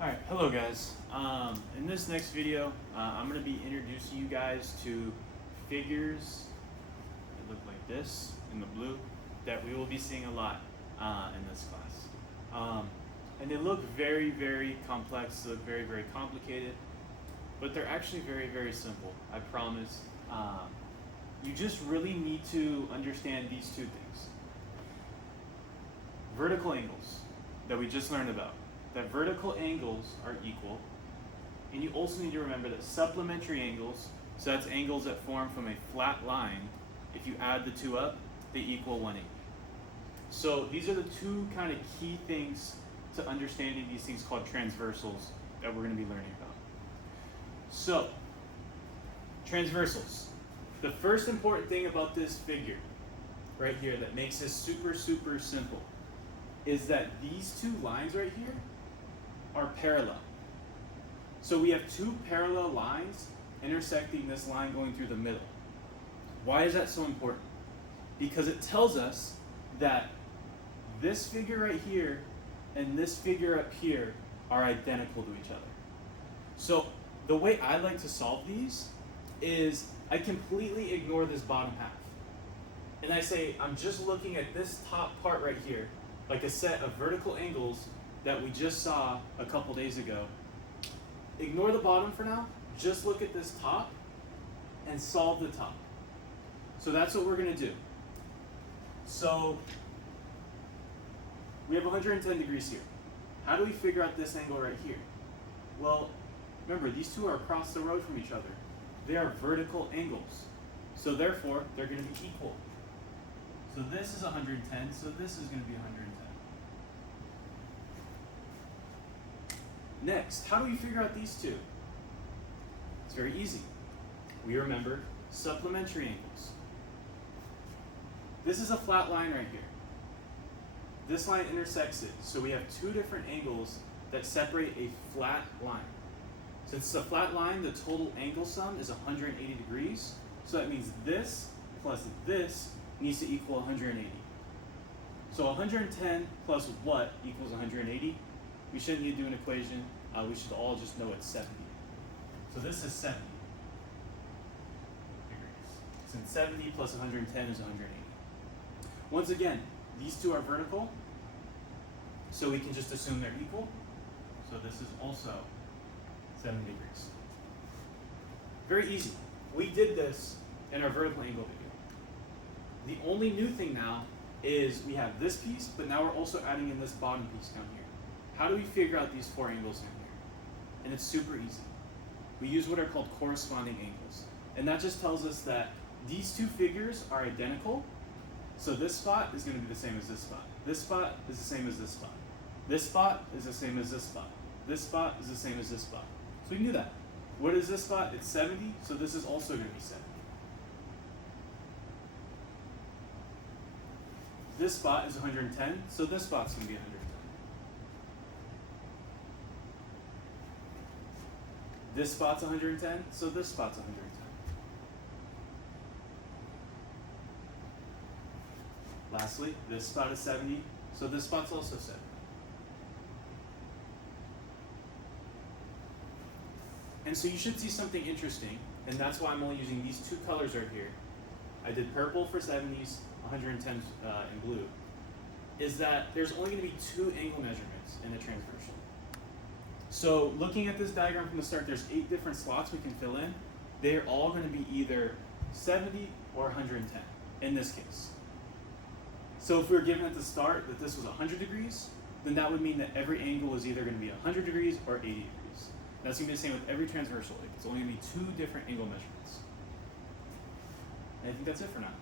Alright, hello guys. In this next video, I'm going to be introducing you guys to figures that look like this in the blue that we will be seeing a lot in this class. And they look very, very complex, they look very, very complicated, but they're actually very, very simple, I promise. You just really need to understand these two things. Vertical angles that we just learned about. That vertical angles are equal, and you also need to remember that supplementary angles, so that's angles that form from a flat line, if you add the two up, they equal 180. So these are the two kind of key things to understanding these things called transversals that we're going to be learning about. So, transversals. The first important thing about this figure right here that makes this super, super simple is that these two lines right here are parallel. So we have two parallel lines intersecting this line going through the middle. Why is that so important? Because it tells us that this figure right here and this figure up here are identical to each other. So the way I like to solve these is I completely ignore this bottom half. And I say, I'm just looking at this top part right here, like a set of vertical angles that we just saw a couple days ago. Ignore the bottom for now, just look at this top and solve the top. So that's what we're going to do. So we have 110 degrees here. How do we figure out this angle right here? Well, remember, these two are across the road from each other. They are vertical angles. So therefore, they're going to be equal. So this is 110, so this is going to be 110. Next, how do we figure out these two? It's very easy. We remember supplementary angles. This is a flat line right here. This line intersects it, so we have two different angles that separate a flat line. Since it's a flat line, the total angle sum is 180 degrees, so that means this plus this needs to equal 180. So 110 plus what equals 180? We shouldn't need to do an equation. We should all just know it's 70. So this is 70 degrees. Since 70 plus 110 is 180. Once again, these two are vertical, so we can just assume they're equal. So this is also 70 degrees. Very easy. We did this in our vertical angle video. The only new thing now is we have this piece, but now we're also adding in this bottom piece down here. How do we figure out these four angles down here? And it's super easy. We use what are called corresponding angles. And that just tells us that these two figures are identical. So this spot is going to be the same as this spot. This spot is the same as this spot. This spot is the same as this spot. This spot is the same as this spot. So we can do that. What is this spot? It's 70, so this is also going to be 70. This spot is 110, so this spot's going to be 110. This spot's 110, so this spot's 110. Lastly, this spot is 70, so this spot's also 70. And so you should see something interesting, and that's why I'm only using these two colors right here. I did purple for 70s, 110 in blue, is that there's only going to be two angle measurements in a transversal. So looking at this diagram from the start, there's 8 different slots we can fill in. They're all going to be either 70 or 110 in this case. So if we were given at the start that this was 100 degrees, then that would mean that every angle is either going to be 100 degrees or 80 degrees. That's going to be the same with every transversal. It's only going to be 2 different angle measurements. And I think that's it for now.